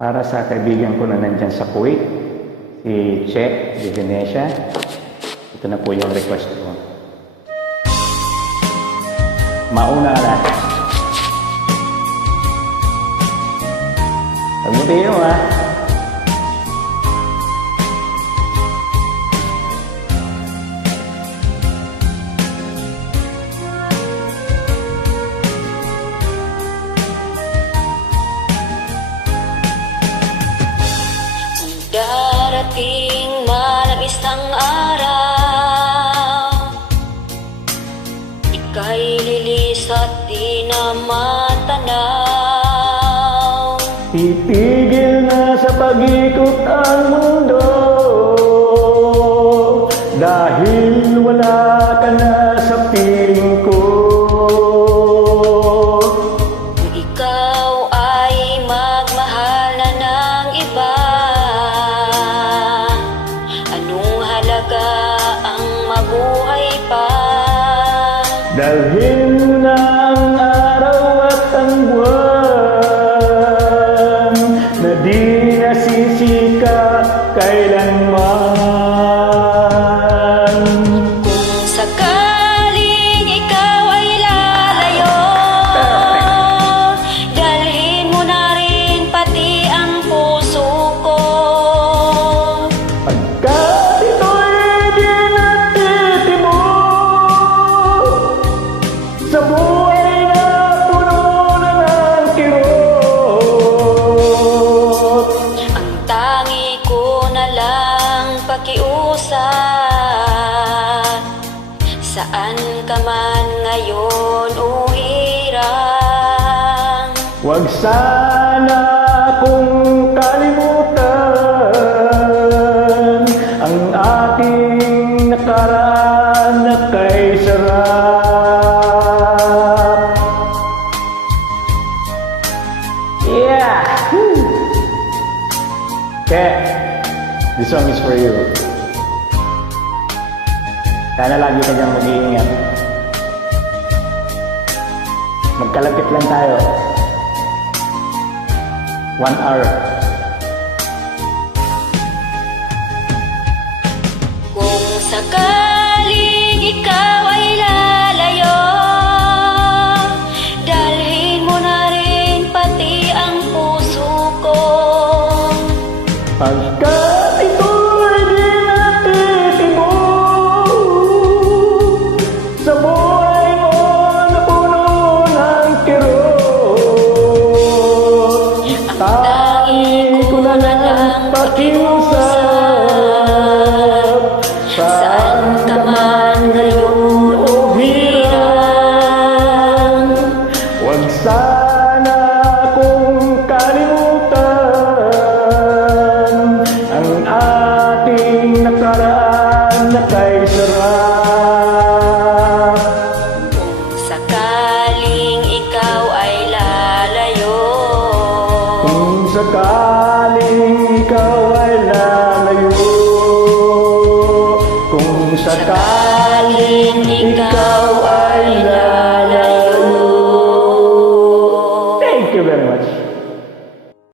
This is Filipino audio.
Para sa kaibigan ko na nandyan sa Kuwait, si Che de Venecia. Ito na po yung request ko. Mauna na. Pagbuti nyo ha. Darating man ang isang araw, ika'y lilis at di na matanaw. Titigil na sa pag-ikot ang mundo, dahil wala ka na sa piling ko. Kung ikaw ay magmahal na ng iba, anong halaga ang mabuhay pa? Dalhin mo na ang araw at ang buwan, na di nasisikat kailanman. Kung sakaling ikaw ay lalayo, dalhin mo na rin pati ang puso ko. Pagkat ito'y di natitibok sa buhay na puno na ng kirot. Ang tangi ko na lang pakiusap, saan ka man ngayon o hirang. Huwag sana akong kalimutan ang ating nakaraan na kay sarap. Yeah! Woo! Kaya, this song is for you. Sana lagi ka diyang mag-iingat. Magkalapit lang tayo. 1 hour. Kung sakaling ikaw ay lalayo, dalhin mo na rin pati ang puso ko. Pagka